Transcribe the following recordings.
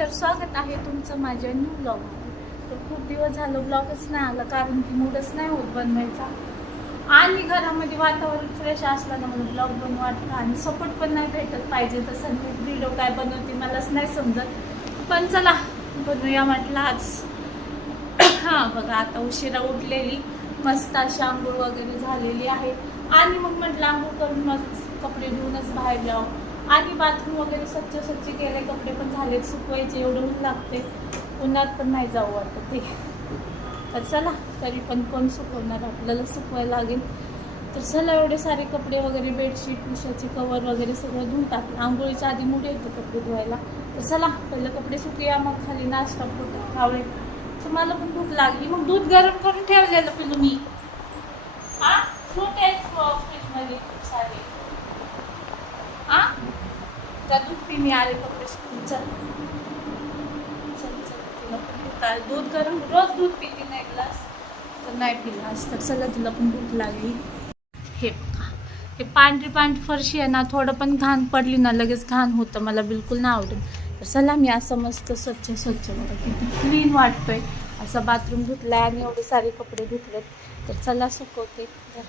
तर स्वागत आहे तुमचं माझ्या न्यू ब्लॉगमध्ये तर खूप दिवस झालं ब्लॉगच नाही आला कारण की मूडच नाही होत बनवायचा. आणि घरामध्ये वातावरण फ्रेश असलं ना मला ब्लॉग बनवाटतं वाटतं आणि सपोर्ट पण नाही भेटत पाहिजे तसं. व्हिडिओ काय बनवते मलाच नाही समजत. पण चला बनवूया म्हटलं आज. हां बघा आता उशिरा उठलेली. मस्त अशी आंघोळ वगैरे झालेली आहे. आणि मग म्हटलं आंघोळ करून मस्त कपडे धुवूनच बाहेर जावं. आणि बाथरूम वगैरे स्वच्छ स्वच्छ केले कपडे पण झालेत सुकवायचे एवढं ऊन लागते उन्हात पण नाही जाऊ वाटत ते. तर चला तरी पण कोण सुकवणार? आपल्याला सुकवायला लागेल. तर चला एवढे सारे कपडे वगैरे बेडशीट उशाचे कवर वगैरे सगळं धुवून टाकलं. आंघोळीच्या आधी मुठे येतं कपडे धुवायला. तर चला पहिलं कपडे सुकूया मग खाली नाश्ता पोट खावळे. तर मला पण भूक लागली. मग दूध गरम करून ठेवलेलं पिलू मी हा फ्रूट आहेत फ्रीजमध्ये खूप सारे हा मी दूध आले कपडे सुकून चल. चल चल. तिला पण भूक आली. दूध गरम रोज दूध पिते नाही ग्लास. तर नाही पिला आज तर. चला तिला पण भूक लागली. हे हे पांढरी पांढरी फरशी आहे ना थोडं पण घाण पडली ना लगेच घाण होतं. मला बिलकुल नाही आवडत. तर चला मी असं मस्त स्वच्छ स्वच्छ बघा किती क्लीन वाटतोय. असं बाथरूम धुतलाय आणि एवढे सारे कपडे धुतलेत. तर चला सुकवते तर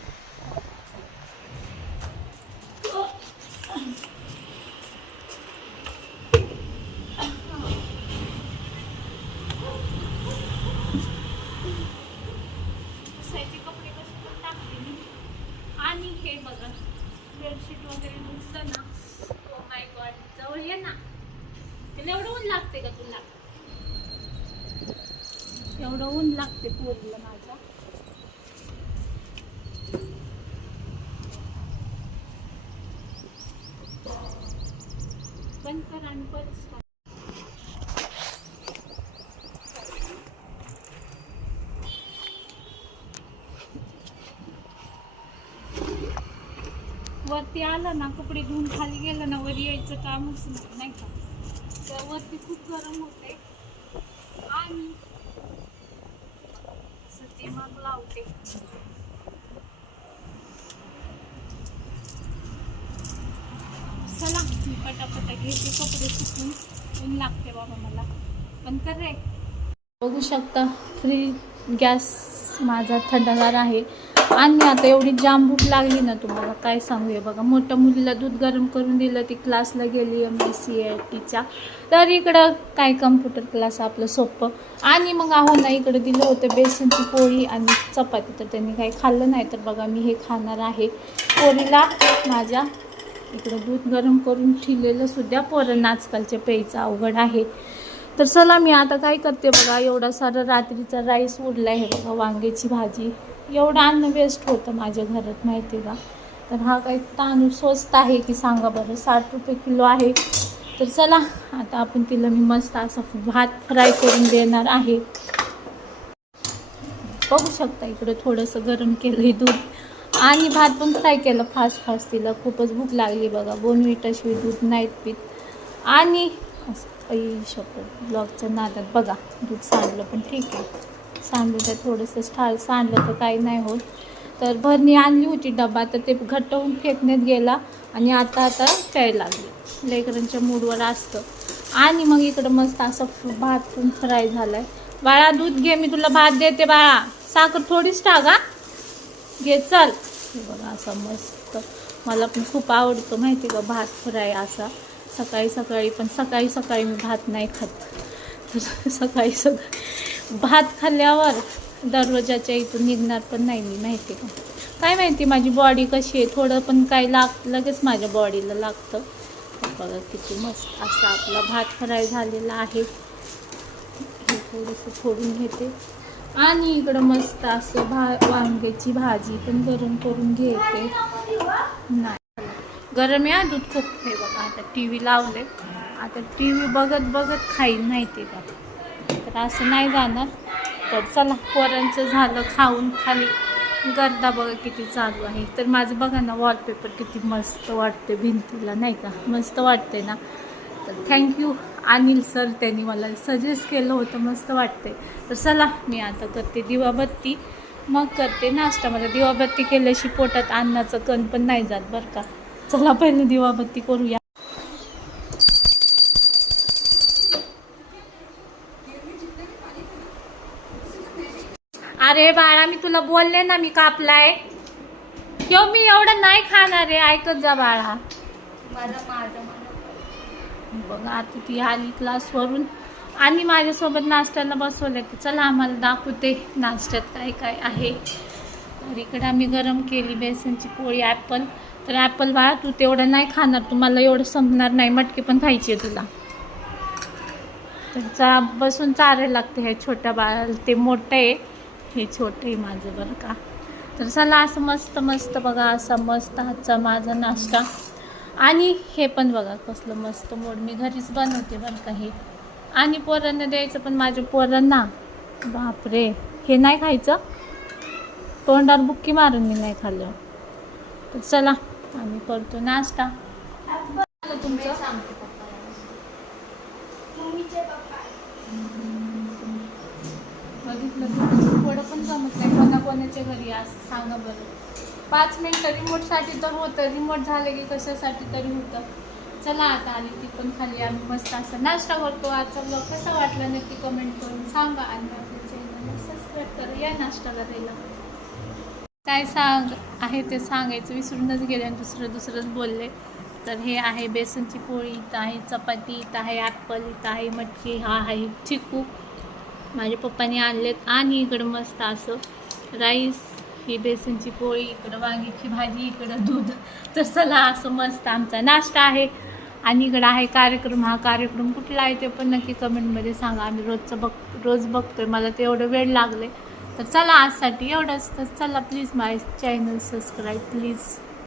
पुसायचे कपडे कसे पण टाकले मी आणि हे बघा बेडशीट वगैरे धुतलं ना ओ माय गॉड जवळ ये ना. तिला एवढं ऊन लागते का तुला? एवढं ऊन लागते पोरीला माझ्या बंद कर आणि परत वरती आलं ना कपडे धुवून खाली गेलं ना वर यायचं कामच नाही नाही का? तर वरती खूप गरम होते. आणि असं मग लावते. चला मी पटापटा घेते कपडे सुकून. ऊन लागते बाबा मला. पण तर रे. बघू शकता फ्री गॅस माझा थंडगार आहे. आणि आता एवढी जाम भूक लागली ना तुम्हाला काय सांगूया बघा मोठ्या मुलीला दूध गरम करून दिलं ती क्लासला गेली एम एस सी आय टीच्या तर इकडं काय कम्प्युटर क्लास आपलं सोपं. आणि मग आहो ना इकडं दिलं होतं बेसनची पोळी आणि चपाती तर त्यांनी काही खाल्लं नाही. तर बघा मी हे खाणार आहे. पोळीला माझ्या इकडं दूध गरम करून ठेवलेलं सुद्धा पोरांना आजकालच्या प्यायचं अवघड आहे. तर चला मी आता काय करते बघा एवढा सारा रात्रीचा राईस उरला आहे बघा वांग्याची भाजी. एवढं अन्न वेस्ट होतं माझ्या घरात माहिती आहे का? तर हा काही तांदूळ स्वस्त आहे की सांगा बरं साठ रुपये किलो आहे. तर चला आता आपण तिला मी मस्त असा भात फ्राय करून देणार आहे. बघू शकता इकडं थोडंसं गरम केलं आहे दूध. आणि भात पण फ्राय केलं फास्ट फास्ट तिला. खूपच भूक लागली बघा बोनविटाशिवाय दूध नाहीत पीत. आणि असं आई शपथ ब्लॉगच्या नादात बघा दूध सांडलं पण ठीक आहे. सांडलं तर थोडंसं ठाल सांडलं तर काही नाही होत. तर भरणी आणली होती डबा तर ते घट्ट होऊन फेकण्यात गेला आणि आता आता प्यायला लागली. लेकरांच्या मूडवर असतं. आणि मग इकडं मस्त असं भात पण फ्राय झाला आहे बाळा दूध घे मी तुला भात देते बाळा. साखर थोडीच टाका घे चल. बघा असा मस्त. मला पण खूप आवडतो माहिती का भात फ्राय असा. सकाळी सकाळी पण सकाळी सकाळी मी भात नाही खात. तर सकाळी सकाळी भात खाल्ल्यावर दररोजाच्या इथून निघणार पण नाही मी माहिती का? काय माहिती माझी बॉडी कशी आहे? थोडं पण काय लाग लगेच माझ्या बॉडीला लागतं. बघा किती मस्त असा आपला भात फ्राय झालेला आहे. हे थोडंसं फोडून घेते. आणि इकडं मस्त असं भा वांग्याची भाजी पण गरम करून घेते. नाही. गरम या दूध खूप आहे बघा. आता टी व्ही लावले आता टी व्ही बघत बघत खाईन माहिती का? तर असं नाही जाणार. तर चला पोरांचं झालं खाऊन खाली. गर्दा बघा किती चालू आहे. तर माझं बघा ना वॉलपेपर किती मस्त वाटते भिंतीला नाही का? मस्त वाटते ना? तर थँक्यू अनिल सर त्यांनी मला सजेस्ट केलं होतं मस्त वाटते तर चला मी आता करते दिवाबत्ती. मग करते नाश्ता. मला दिवाबत्ती केल्याशी पोटात अन्नाचं कण पण नाही जात बरं का. चला पहिले दिवाबत्ती करूया. अरे बाळा मी तुला बोलले ना मी कापलाय. किंवा मी एवढं नाही खाणार आहे. ऐकत जा बाळा. माझं मला बघा आता ती आली क्लासवरून. आणि माझ्यासोबत नाश्त्याला बसवलं की चला आम्हाला दाखवते नाश्त्यात काय काय आहे. तर इकडे आम्ही गरम केली बेसनची पोळी ॲपल. तर ॲपल बाळा तू तेवढं नाही खाणार. तुम्हाला एवढं संपणार नाही. मटकी पण खायची आहे तुला. तर चा बसून चारायला लागते हे छोट्या बाळाला. ते मोठं आहे. हे छोटं आहे माझं बरं का. तर चला असं मस्त मस्त बघा असा मस्त हातचा माझा नाश्ता. आणि हे पण बघा कसलं मस्त मोड. मी घरीच बनवते बरं का हे. आणि पोरांना द्यायचं पण माझ्या पोरांना. बापरे. हे नाही खायचं. तोंडावर बुक्की मारून मी नाही खाल्लं. तर चला आम्ही करतो नाश्ता. तुमचं? बघितलं पण जमत नाही कोणा कोणाच्या घरी असं सांगा बरं. पाच मिनटं रिमोटसाठी तर होतं रिमोट झालं की कशासाठी तरी होतं. चला आता आली ती पण खाली आम्ही मस्त असं नाश्ता करतो. आजचा ब्लॉग कसा वाटला नक्की कमेंट करून सांगा आणि आपल्या चॅनलला सबस्क्राईब करा या नाश्ता करायला काय सांग आहे ते सांगायचं विसरूनच गेले आणि दुसरं दुसरंच बोलले. तर हे आहे बेसनची पोळी इथं आहे चपाती इथं आहे ॲपल इथं आहे मटकी हा आहे चिकू. माझ्या पप्पाने आणलेत आणि इकडं मस्त असं राईस ही बेसनची पोळी इकडं वांगीची भाजी इकडं दूध. तर चला असं मस्त आमचा नाश्ता आहे. आणि इकडं आहे कार्यक्रम. हा कार्यक्रम कुठला आहे ते पण नक्की कमेंटमध्ये सांगा. आम्ही रोजचं बघ रोज बघतोय. मला ते एवढं वेळ लागले तर चला आजसाठी एवढंच. तर चला please my channel subscribe please